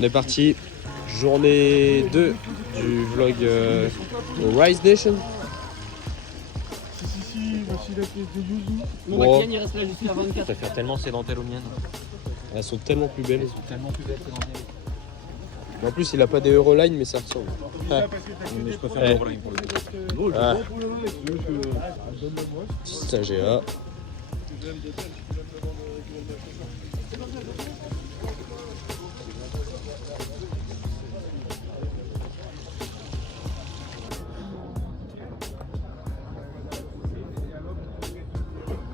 On est parti, journée 2 du vlog Rise Nation. Voici la pièce de Yuzu. Mon Makian il reste là jusqu'à 24. Je préfère tellement ces dentelles aux miennes. Elles sont tellement plus belles. Elles sont tellement plus belles ces dentelles. En plus, il a pas des Euroline, mais ça ressemble. Mais je préfère les Euroline pour le Petit stagiaire.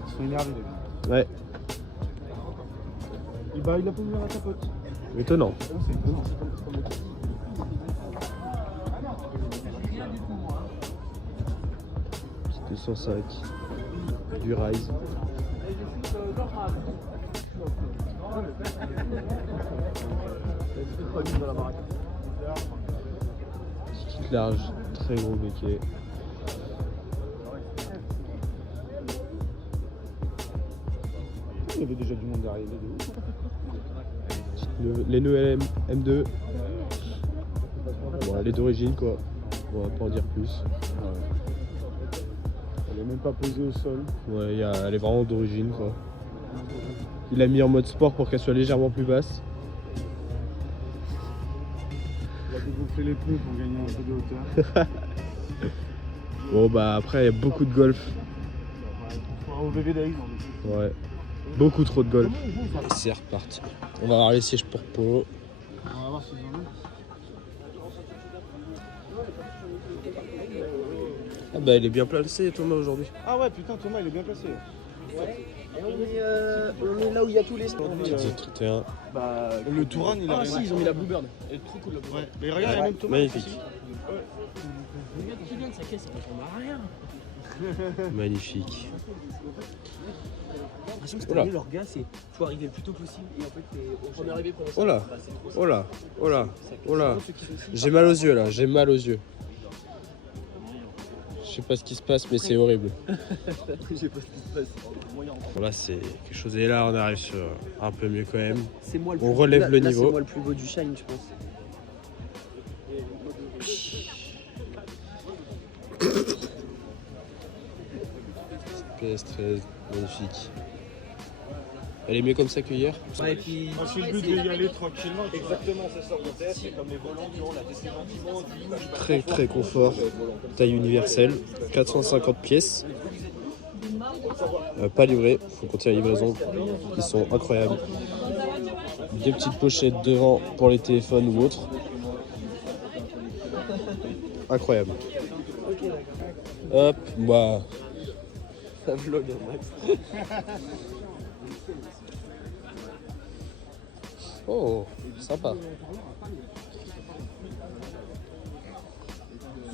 Ils sont énervés les gars. Ouais, Et bah il a pas ouvert à ta pote. étonnant. C'est étonnant, c'est comme C'était 205 du Rise. Petite large, très gros béquet. il y avait déjà du monde derrière les deux. Les nœuds M2. Bon, elle est d'origine quoi. On va pas en dire plus. Elle est même pas posée au sol. Ouais, elle est vraiment d'origine quoi. Il a mis en mode sport pour qu'elle soit légèrement plus basse. Il a dégonflé les pneus pour gagner un peu de hauteur. Bon bah après il y a beaucoup de golf. Au VV d'Aix. Ouais. Beaucoup trop de golf. Et c'est reparti. On va avoir les sièges pour Polo. On va voir s'ils en ont. Ah bah il est bien placé Thomas aujourd'hui. Ah ouais putain Thomas il est bien placé. Et on est là où il y a tous les stands. Petit 31. Bah, Le Touran il a ah rien. si, ils ont mis la Bluebird. Elle est trop cool la Bluebird. Ouais. Mais regarde il y a même Thomas. Magnifique. Regarde qui vient de sa caisse, ça ressemble à rien. Magnifique. J'ai l'impression que cette Oula. année, leur gars, c'est faut arriver le plus tôt possible. Et en fait, on est arrivé pour Oh là. Oh là. Oh là. Oh là. J'ai mal aux yeux là, j'ai mal aux yeux. Je sais pas ce qui se passe mais c'est horrible. J'ai pas ce qui se passe. Bon là c'est quelque chose et là on arrive sur un peu mieux quand même. C'est moi le On plus relève là, le là, niveau. C'est moi le plus beau du Shine, je pense. PS13, magnifique. Elle est mieux comme ça que hier. Ouais, et puis. C'est le but d'y aller tranquillement. Exactement, c'est ça. On teste, c'est comme les volants, tu vois, on a testé gentiment. Très très confort, taille universelle, 450 pièces. Pas livré, faut compter la livraison, ils sont incroyables. Des petites pochettes devant pour les téléphones ou autres. Incroyable. Hop, bah. Ça vlog un max. Oh, sympa.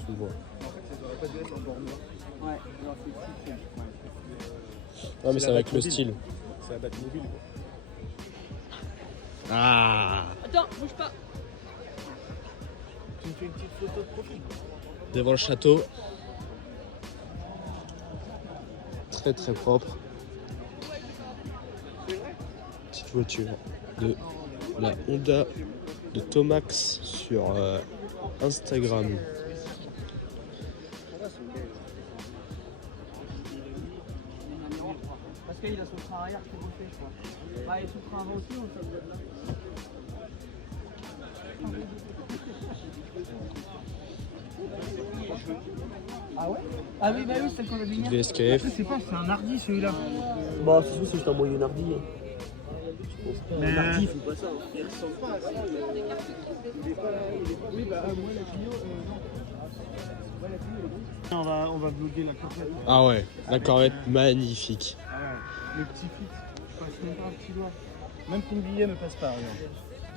Sous-bois. Ah mais ça va avec le style. C'est la date mobile. Ah. Attends, bouge pas. Tu me fais une petite photo de profil. Devant le château. Très très propre. Petite voiture de la Honda de Tomax sur Instagram. Parce qu'il a son train arrière qui est bouffé, je crois. Bah, et son train avant aussi, on le fait là. Ah ouais? Ah oui, bah oui, c'est celle qu'on a vu hier. VSKF. C'est pas, c'est un hardy celui-là. Bah, c'est juste un moyen hardi. Mais Un hardi, il faut pas ça. Hein. oui, bah moi la Clio, on va vlogger la corvette. Ah ouais, la corvette magnifique. Ah ouais, le petit fit, je passe même pas un petit doigt. Même ton billet ne passe pas, regarde.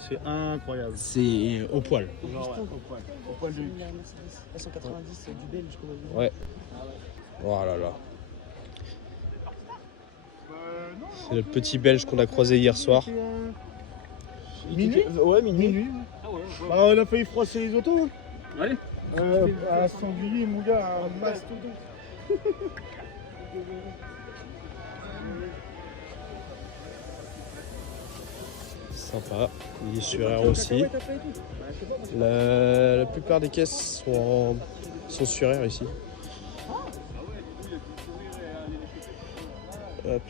C'est incroyable. C'est au poil. Genre, ouais, au poil de... La 190, c'est du belge, comme on dit. Ouais. Oh là là. C'est le petit belge qu'on a croisé hier soir. Minuit. Ouais, minuit. Ah ouais, bah, on a failli froisser les autos. Hein. Allez. Un sanglier, mon gars, un mastodonte. Sympa. Il est sur R aussi. La plupart des caisses sont sur R ici. Hop.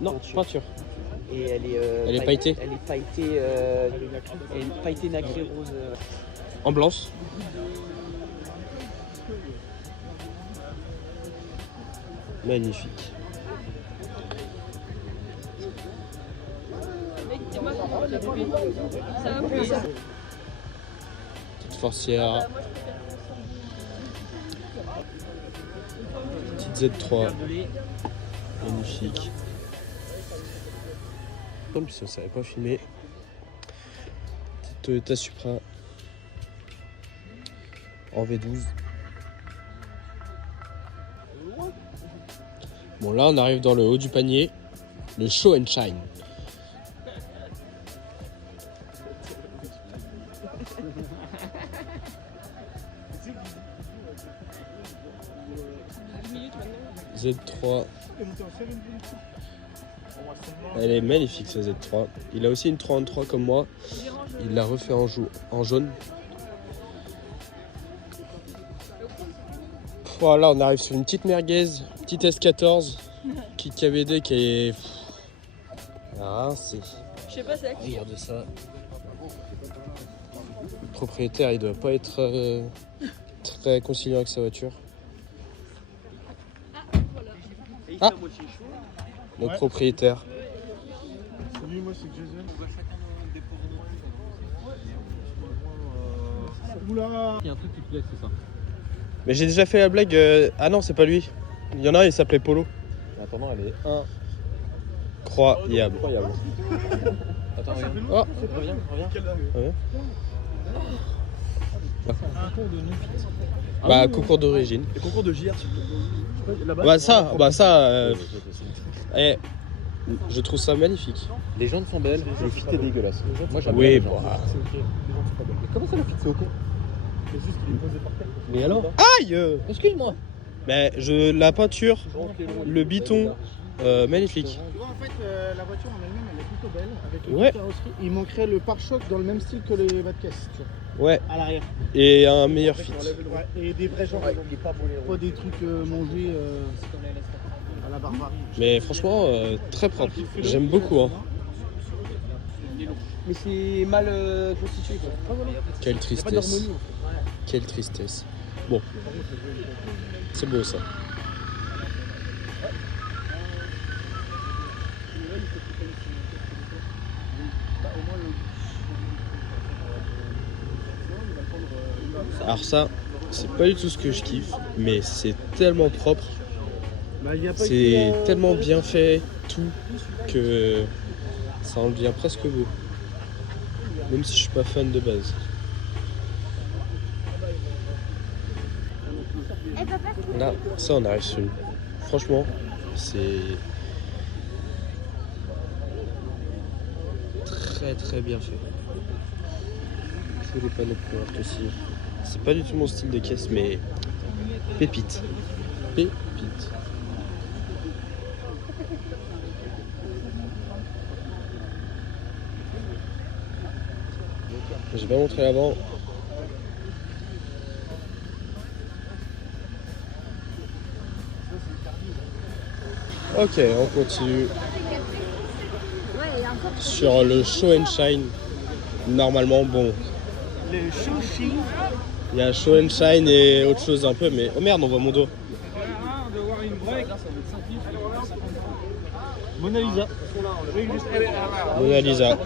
Non, peinture. Et elle est pailletée. Elle est pailletée, pailletée nacrée rose. En blanche. Magnifique. Petite forcière. Petite Z3. Magnifique. Comme ça, ça n'avait pas filmé. Petite Toyota Supra en V12. Bon, là on arrive dans le haut du panier, le Show and Shine. Z3. Elle est magnifique cette Z3. Il a aussi une 313 comme moi. Il l'a refait en jaune. Voilà, on arrive sur une petite merguez, petite S14, petite KBD qui est... Ah, c'est... Je sais pas, c'est qui. Regarde ça. Le propriétaire, il doit pas être très conciliant avec sa voiture. Ah, notre propriétaire. Salut, moi c'est Jason. Oula. Il y a un truc qui te plaît, c'est ça. Mais j'ai déjà fait la blague. Ah non, c'est pas lui. Il y en a un, il s'appelait Polo. En attendant, elle est Incroyable. Attends, regarde. Oh, Reviens. Un cours de non-fit. bah, concours d'origine. Le concours de JR, s'il te plaît. Là-bas. Bah ça. Eh, je trouve ça magnifique. Les jantes sont belles, le fit est dégueulasse. Moi j'aime Oui, bien. bah. C'est ok. Les gens sont pas belles. Mais comment ça le fit c'est ok? C'est juste qu'il est posé par terre. Mais alors? Aïe. Excuse-moi. Mais la peinture, le biton, magnifique. Tu vois, en fait, la voiture en elle-même, elle est plutôt belle. Avec le Ouais. carrosserie. Il manquerait le pare-choc dans le même style que les bas de caisse, tu vois. Ouais. À l'arrière. Et un meilleur fit. Ouais. Et des vrais gens. Pas des trucs mangés à la barbarie. Mais franchement, très propre. J'aime beaucoup. Hein. Mais c'est mal constitué quoi. Quelle Il y a pas tristesse. d'harmonie. Quelle tristesse. Bon. C'est beau ça. Alors ça, c'est pas du tout ce que je kiffe, mais c'est tellement propre, Bah, il y a pas c'est écrit, tellement bien fait, tout, que ça en devient presque beau. Même si je suis pas fan de base. Là, ça on arrive sur une... Franchement, c'est très bien fait. Tous les panneaux de couleurs aussi. C'est pas du tout mon style de caisse, mais pépite. Pépite. Je vais montrer l'avant. Ok, on continue sur le Show and Shine. Normalement, bon, les chouchis. il y a Show and Shine et autre chose un peu, mais oh merde, on voit mon dos. Mona Lisa. Mona Lisa.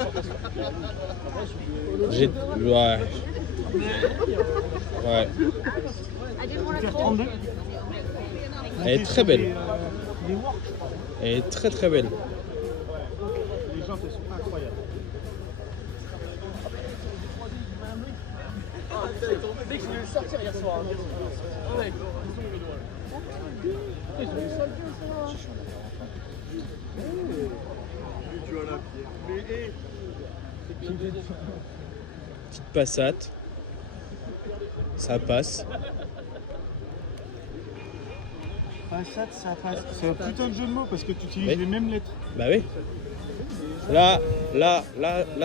J'ai... Ouais. Ouais. FR32. Elle est très belle. Les works. Elle est très belle. Les jantes, elles sont incroyables. Dès que je voulais le sortir hier soir. Petite Passat. Ça passe. Passat, ça passe. C'est un putain de jeu de mots parce que tu utilises Oui. les mêmes lettres. Bah oui. Là,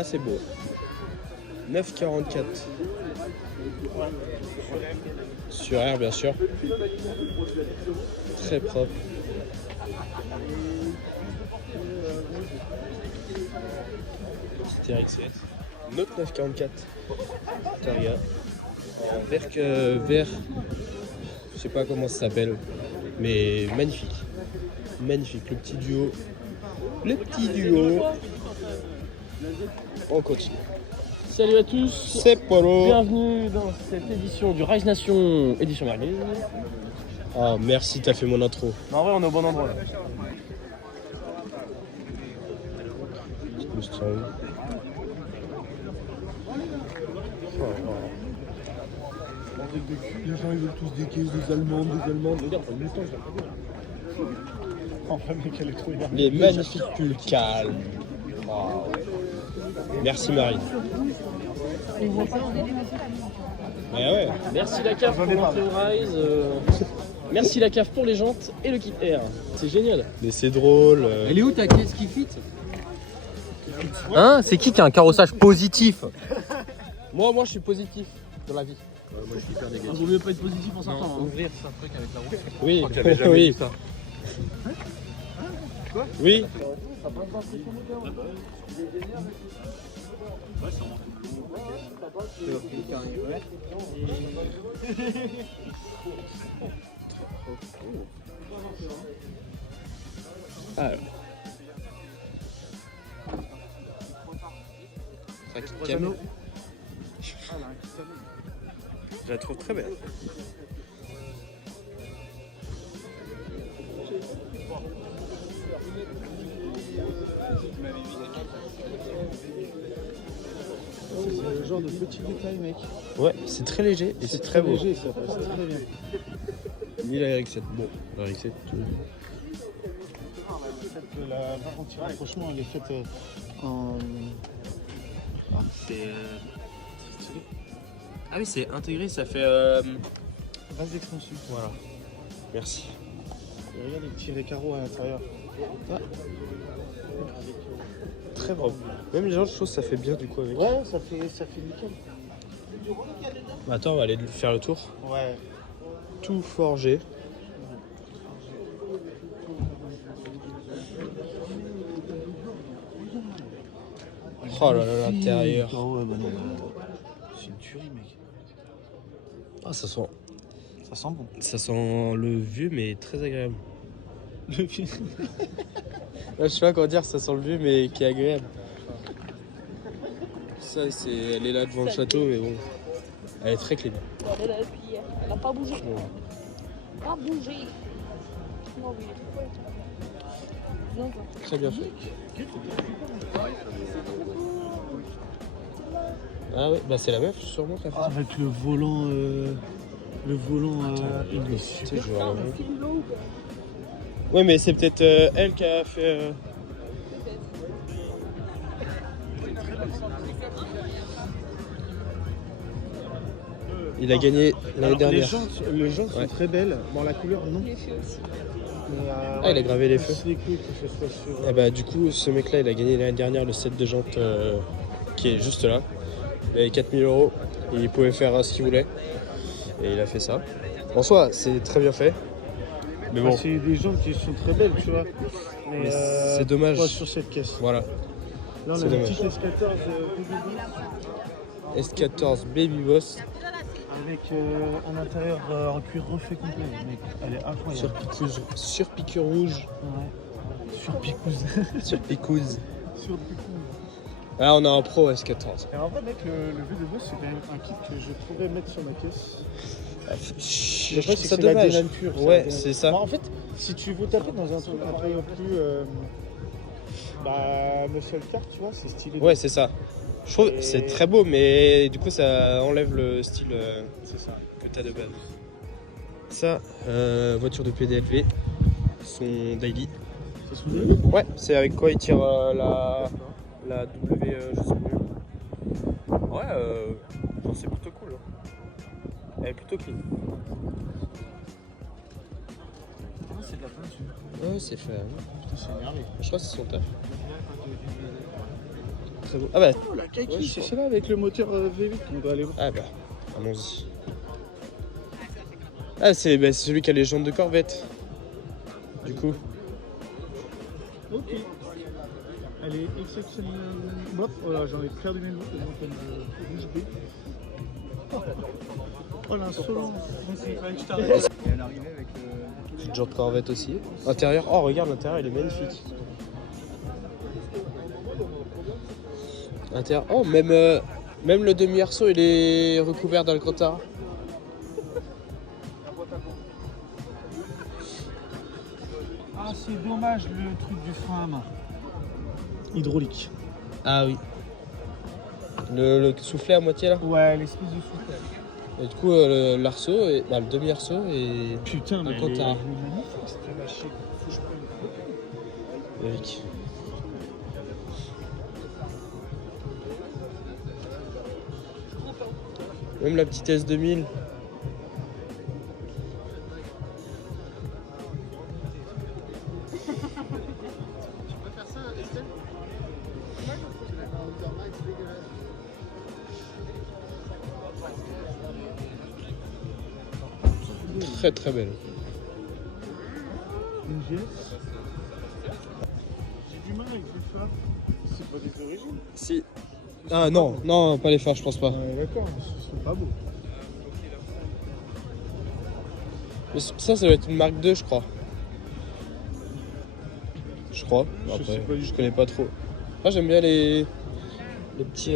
c'est beau. 9,44. Sur R, bien sûr. Très propre. C'était RX7. Notre 9,44. Taria. En vert. Je sais pas comment ça s'appelle. Mais magnifique. Magnifique. Le petit duo. On continue. Salut à tous, C'est Polo. bienvenue dans cette édition du Rise Nation, édition merguez. Ah, merci, t'as fait mon intro. Non, en vrai, on est au bon endroit là. Mustang. Les gens ils veulent tous des caisses, des Allemandes. Regarde, le Mustang, je l'ai pas vu. Enfin, mec, elle est trop énervée. Les magnifiques pulls calmes. Wow. Merci Marie. Ouais. Merci la cave pour l'entrée au Rise. Merci la cave pour les jantes et le kit air. C'est génial. Mais c'est drôle. Elle est où ta caisse qui fit? Hein? C'est qui a un carrossage positif? Moi je suis positif dans la vie. Moi je suis hyper négatif. Vaut mieux pas être positif en sortant. Ouvrir ça truc avec la roue. Oui, T'avais jamais oui. dit ça. Oui. Alors. Ça qui camion. Je la trouve très belle. C'est le genre de petit détail, mec. Ouais, c'est très léger et c'est très beau. léger, ça passe très bien. Ni la RX7. Bon, la RX7. La barre anti-ras, franchement, elle est faite en. Ah oui, c'est intégré, ça fait. Base d'extension. Voilà. Merci. Et regarde les petits carreaux à l'intérieur. Très propre. Même les gens, je trouve que ça fait bien du coup avec. Ouais, ça fait nickel. Bah, attends, on va aller faire le tour. Ouais. Tout forgé. Oh là là, l'intérieur. Ah ouais, bah non, c'est une tuerie, mec. Ah, ça sent bon. Ça sent le vieux, mais très agréable. Le film. Je sais pas comment dire, ça sent le vieux, mais qui est agréable. Ça, elle est là devant le château, mais bon. Elle est très clean. Elle est là depuis hier. Elle n'a pas bougé. Pas bougé. Non, mais il est trop Très bien fait. Ah ouais, bah c'est la meuf sûrement qui a fait ça. Avec le volant. Il est Tu sais, super. je vois la meuf. Ouais, mais c'est peut-être elle qui a fait. Il a gagné l'année dernière. Les jantes Ouais. sont très belles. Bon, la couleur, non. Les filles aussi. Mais, Ah, il a gravé les feux. C'est cool que ce soit sur. Et bah du coup, ce mec-là, il a gagné l'année dernière le set de jantes qui est juste là. Il avait 4000 €. Il pouvait faire ce qu'il voulait. Et il a fait ça. En soi, c'est très bien fait. Mais bon, C'est des jantes qui sont très belles, tu vois. Mais c'est dommage. Pas sur cette caisse. voilà. Là, on c'est a une dommage. petite S14 S14 Baby Boss avec un intérieur en cuir refait complet. Mec, elle est incroyable. sur pique rouge. Ouais. Sur Picouse. Sur picouse. Sur Picouse. Là, on a un Pro S14. Et en vrai, mec, le V2 Boss, c'est quand même un kit que je pourrais mettre sur ma caisse. Je Le trouve vrai, c'est ça que c'est la dommage. déname pure. Ouais, la déname. c'est ça. Bon, en fait, si tu veux taper dans un truc un peu plus. Muscle car, tu vois, c'est stylé. Ouais, c'est ça. Je trouve que c'est très beau, mais du coup, ça enlève le style c'est ça. que t'as de base. Ça, voiture de PDLV, son daily. C'est soudé. Ouais, c'est avec quoi il tire la W, je sais plus. Ouais, genre, c'est plutôt cool. Hein. Elle est plutôt clean. c'est de la peinture. Ouais, c'est fait. Hein. Putain, c'est énervé. Je crois que c'est son taf. Très beau. Ah bah, Oh, la kaki, Ouais, je c'est crois. celle-là avec le moteur V8 qu'on doit aller voir. ah bah, allons-y. Ah, c'est celui qui a les jantes de Corvette. Du coup. Ok. Elle est exceptionnelle. Hop, voilà, j'en ai perdu mes mots. Bouche bée. Oh, l'insolence. Il fallait que je t'arrête. Et elle arrivait avec Petite jante Corvette aussi. Intérieur. Oh, regarde, l'intérieur, il est magnifique. Intérieur. Oh, même le demi-arceau, il est recouvert d'Alcantara. Ah, c'est dommage le truc du frein à main. Hydraulique. Ah oui. Le soufflet à moitié là. Ouais, l'espèce de souffle. Et du coup, l'arceau, le demi-arceau et Putain, mais elle est Alcantara. magnifique cette machine. Faut que je prenne une photo. Magique. Même la petite S2000. Très très belle. Une GS. J'ai du mal avec les phares. C'est pas des origines. Si. Ah non, non, pas les phares, je pense pas. D'accord, c'est pas beau. Mais ça doit être une marque 2, je crois. Je crois. Je Après, sais pas du je tout. connais pas trop. Moi, j'aime bien les petits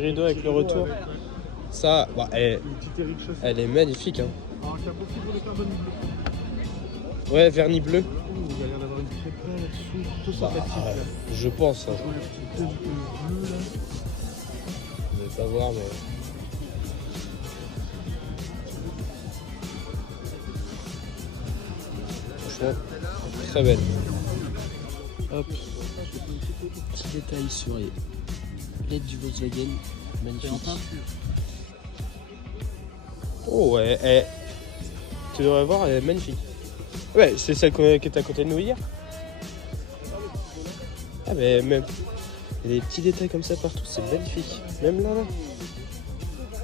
rideaux avec le retour. Ça, bah, Une petite Eric Chassé. elle est magnifique. Hein. Alors, un capot fibre de carbone bleu. Ouais, vernis bleu. Oh, il a l'air d'avoir une prépa là-dessous. Plutôt Bah, sympathique là. je pense. Hein. Je vois la petite tête bleue là. Vous allez pas voir, mais. Franchement, très belle. Hop. Petit détail sur les LED du Volkswagen. Magnifique. Oh ouais, tu devrais voir, elle est magnifique. Ouais, c'est celle qui était à côté de nous hier. Ah mais même, il y a des petits détails comme ça partout, c'est magnifique. Même là,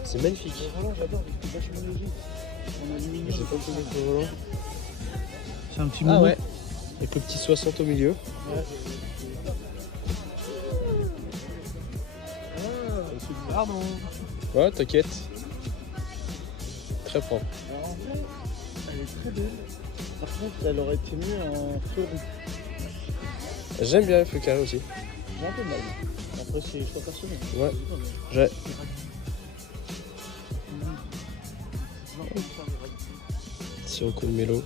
c'est magnifique. J'adore, c'est vachement léger. En aluminium. J'ai pas posé le volant. C'est un petit Ah mono. ouais, avec le petit 60 au milieu. Pardon. Ouais, t'inquiète. Très propre. Alors, en vrai, elle est très belle. Par contre, elle aurait été mieux en feu roux. J'aime bien les feux carrés aussi. J'ai un peu mal. Après, c'est choix personnel. Ouais. J'ai. Sirocco de mélo.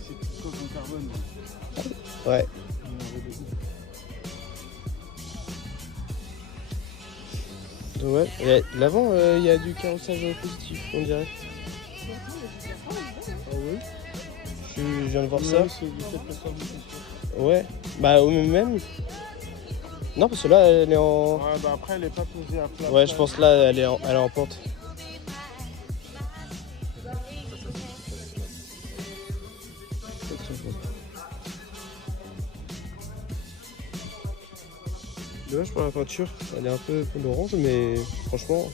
C'est petite coque en carbone. Ouais. Ouais. Et l'avant, il y a du carrossage positif, on dirait. Ah oui. Je viens de voir ça. Ouais, c'est du fait que ça me Ouais. Bah même. Non, parce que là, elle est en. Ouais, bah après, elle est pas posée à plat. Ouais, je pense là, elle est en pente. Dommage pour la peinture, elle est un peu d'orange, mais franchement,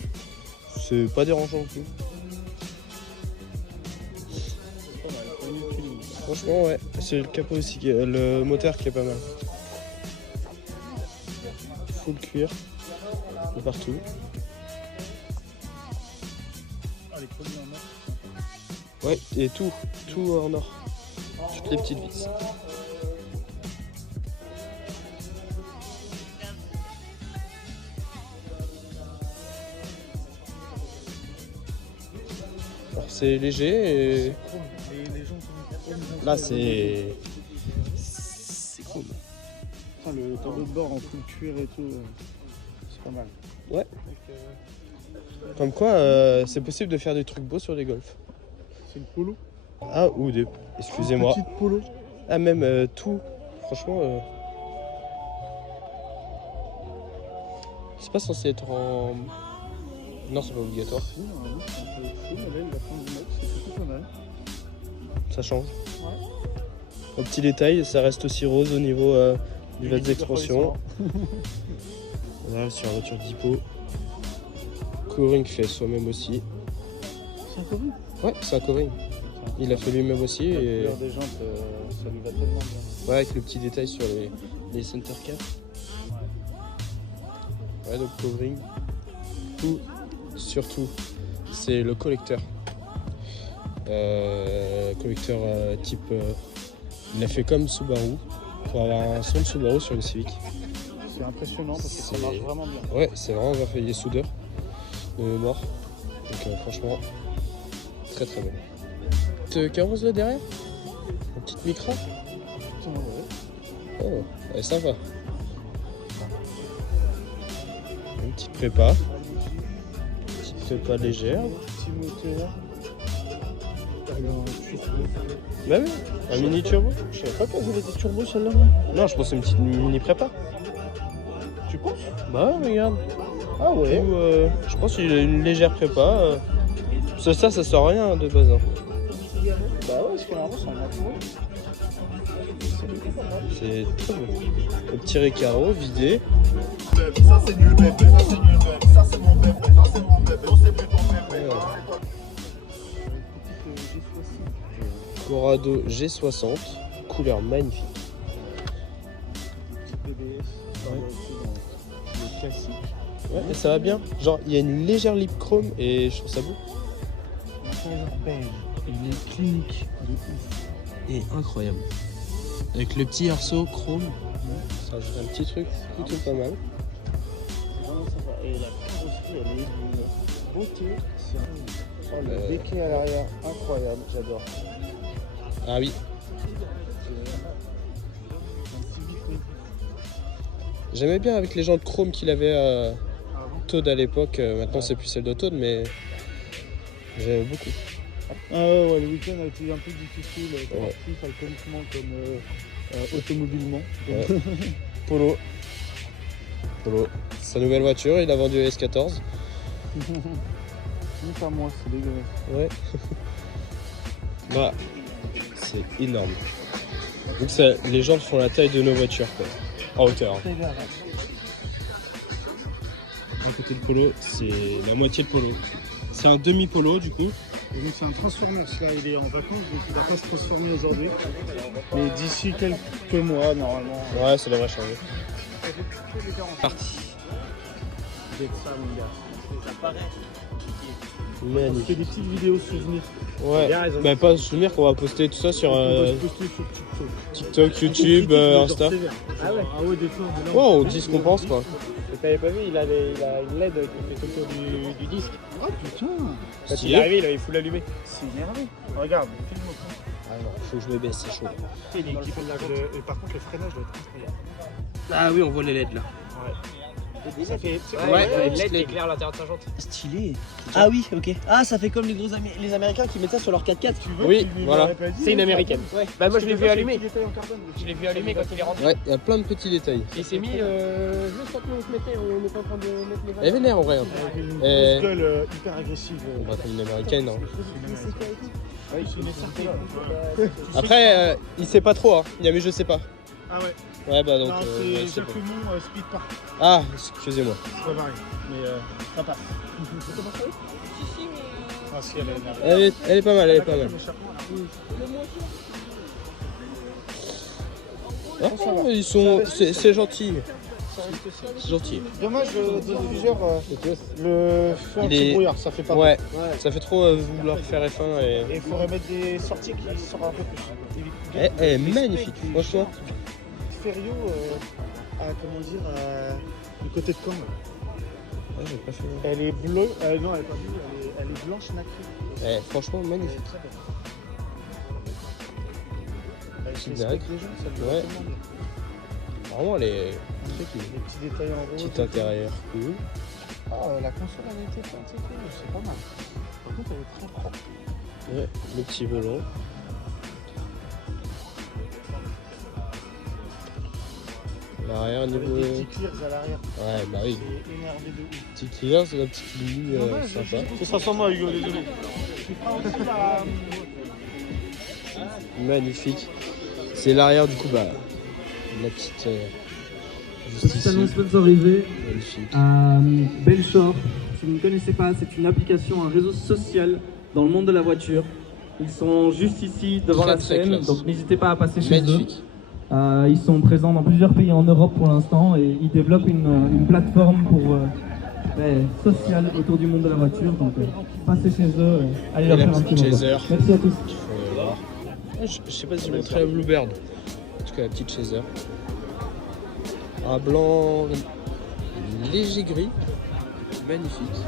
c'est pas dérangeant non plus. Franchement, ouais, c'est le capot aussi, le moteur qui est pas mal. Full cuir, de partout. Ah, les produits en or. Ouais, et tout en or. Toutes les petites vis. Alors c'est léger et Les gens sont là c'est cool. Putain, le tableau de bord en full cuir et tout, c'est pas mal. Ouais. Comme quoi c'est possible de faire des trucs beaux sur les golfs. C'est une polo. Ah ou des. Excusez-moi. Petite polo. Ah même tout. Franchement. C'est pas censé être en Non, c'est pas obligatoire. Si, normalement, c'est un peu chaud, mais là, il va prendre du mec, c'est plutôt pas mal. Ça change. Ouais. Un petit détail, ça reste aussi rose au niveau du vase d'expansion. Voilà, sur la voiture d'hippo. Covering fait soi-même aussi. C'est un covering. Ouais, c'est un covering. Il a fait lui-même aussi. La Et... couleur des jantes, ça lui va tellement bien. Ouais, avec le petit détail sur les center caps. Ouais, donc covering. Tout, surtout, c'est le collecteur. Collecteur type. Il a fait comme Subaru pour avoir un son de Subaru sur une Civic. C'est impressionnant parce que ça C'est- marche vraiment bien. Ouais, c'est vraiment bien fait. Il est soudeur de mémoire. Donc franchement, très très bien. Petite carrosse là derrière. Une petite micra. Putain, ouais. Oh, elle est sympa. Une petite prépa. Petite prépa légère. Petit moteur. Bah oui, un mini turbo. Je savais pas qu'elle avait des turbos celle-là. Non, je pense que c'est une petite mini prépa. Tu penses? Bah ouais, regarde. Ah ouais. Ou, je pense qu'il a une légère prépa. Ça sort rien de base. Hein. Bah ouais, parce que normalement c'est un naturel. C'est très beau. Le petit Recaro vidé. Ça c'est nul bébé, ça c'est nul bébé, ça c'est mon bébé, ça c'est mon bébé, on sait plus ton bébé. Corrado G60, couleur magnifique. PDS, ça va aussi dans le classique. Ouais, et ça va bien. Genre, il y a une légère lip chrome et je trouve ça beau. L'intérieur beige, il est clinique de ouf. Et incroyable. Avec le petit arceau chrome, ça ajoute un petit truc plutôt pas mal. C'est vraiment sympa. Et la carrosserie, elle est d'une beauté. C'est un... le béquet à l'arrière, incroyable, j'adore. Ah oui, j'aimais bien avec les jantes chrome qu'il avait à Toad à l'époque. Maintenant, c'est plus celle de Toad, mais j'aimais beaucoup. Ah ouais, le week-end a été un peu difficile, Ouais. sportif, alcooliquement comme automobilement. Ouais. Polo. Sa nouvelle voiture, il a vendu à S14. Ni pas moi, c'est dégueulasse. Ouais. Bah, c'est énorme. Donc ça, les jantes font la taille de nos voitures, quoi. En hauteur. Très bien. À côté de Polo, c'est la moitié de Polo. C'est un demi-Polo, du coup. Et donc c'est un Transformers, là il est en vacances, donc il va pas se transformer aujourd'hui. Mais d'ici quelques mois, normalement, Ouais, ça devrait changer. parti. C'est ça mon gars. On fait Magnifique. des petites vidéos souvenirs. Ouais, Bien raison. bah pas souvenir qu'on va poster tout ça sur On va se poster sur TikTok. TikTok, YouTube, Insta. Ah ouais, des fois. Ouais, on dit ce qu'on pense, quoi. Et t'avais pas vu, il a une LED qui fait tout le tour du disque. Oh putain, Quand il est Stylé. arrivé, il avait full allumé. c'est énervé. Regarde, filme-moi. Ah non, faut que je me baisse, c'est chaud. Et par contre, le freinage doit être incroyable. Ah oui, on voit les LED là. Ça fait. Ouais, une LED qui éclaire l'intérieur de sa jante. Stylé. Ah oui, ok. Ah, ça fait comme les gros les Américains qui mettent ça sur leur 4x4. Oui, voilà. C'est une américaine. Ouais. Bah moi je l'ai vu allumer. Je Je l'ai vu allumer quand il est rentré. Ouais, il y a plein de petits détails. Il s'est mis juste quand nous on se mettait, on était en train de mettre les Elle est vénère en vrai. Hein. Avec une grosse Et- gueule hyper agressive. On va comme une américaine. Hein. Oui, c'est une SRT. Après, il sait pas trop. Hein. Il y a mais je sais pas. Ah ouais, Ouais, bah donc. non, je c'est sais pas. Jacquemont Speed Park. Ah, excusez-moi. C'est pas pareil, mais ça passe. Ah si, elle est énervée. Elle est pas mal, elle est pas mal. Ah, ils sont. C'est gentil. C'est gentil. Dommage, le diffuseur, le fait un Il petit est- brouillard, ça fait pas Ouais, ça fait trop vouloir faire F1 et. Et il faudrait mettre des sorties qui sortent un peu plus. Elle est magnifique, franchement. Ferio, comment dire, du côté de Caen. Ah, j'ai pas fait. Elle est bleue, non, elle est pas bleue, elle est blanche nacrée. Franchement, magnifique. Elle Petite respecte dague. les gens, ça lui Ouais. va tellement bien. Vraiment, elle est. Les petits détails en rose. Petit intérieur cool. Ah, la console elle a été faite, c'est pas mal. Par contre, elle est très propre. Ouais, le petit volant. L'arrière niveau. Des petits clears à l'arrière. Ouais, bah oui. C'est énervé de ouf. Petit clear, c'est la petite ligne sympa. Ce sera sans moi, Hugo, désolé. Tu feras aussi la. Magnifique. C'est l'arrière du coup, bah. La petite. Juste ici. Totalement sponsorisé. Magnifique. Belshore, si vous ne connaissez pas, c'est une application, un réseau social dans le monde de la voiture. Ils sont juste ici devant Très, la très scène, classe. donc n'hésitez pas à passer chez eux. Magnifique. Ils sont présents dans plusieurs pays en Europe pour l'instant et ils développent une plateforme pour sociale autour du monde de la voiture. Donc passez chez eux, allez Et leur la faire un petite petit bonjour. chaser. Merci à tous. Je sais pas si j'ai montré la Bluebird. En tout cas, la petite chaser. Un blanc léger gris. Magnifique.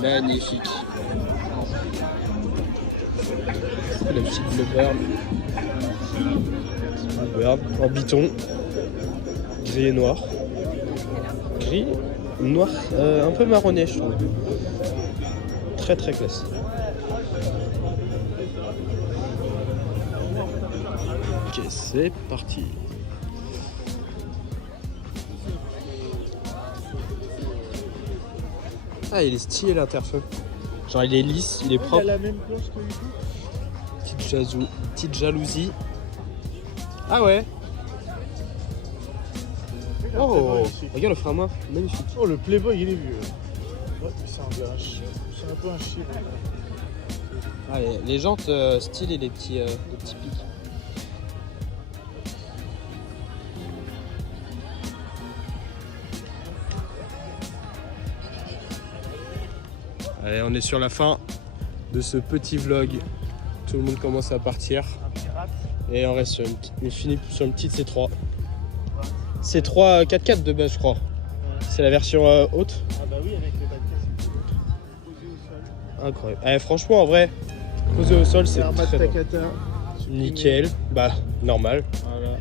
Magnifique. La petite Bluebird. Bluebird en biton. Gris et noir. Gris, noir, un peu marronné, je trouve. Très très classe. Ok, c'est parti. Ah, il est stylé l'interfeu. Genre, il est lisse, il est Il propre. a la même cloche que Hugo. Petite jalousie. Ah ouais. Oh, regarde le frein à main, magnifique. Oh, le Playboy, il est vieux. Ouais, c'est un peu un chien. Ah, les jantes style et les petits pics. Allez, on est sur la fin de ce petit vlog. Tout le monde commence à partir. Un pirate. Et on reste sur on finit sur une petite C3. C3 4x4 de base, je crois. C'est la version haute. Ah bah oui, avec les batteries, posé au sol. Incroyable. Eh, franchement, en vrai, posé au sol, c'est Armat très drôle. Takata. Nickel. Bah, normal. Voilà.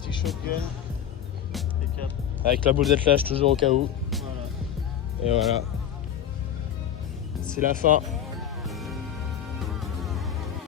Petit shotgun. Et 4. Avec la boule d'attelage toujours au cas où. Voilà. Et voilà. C'est la fin.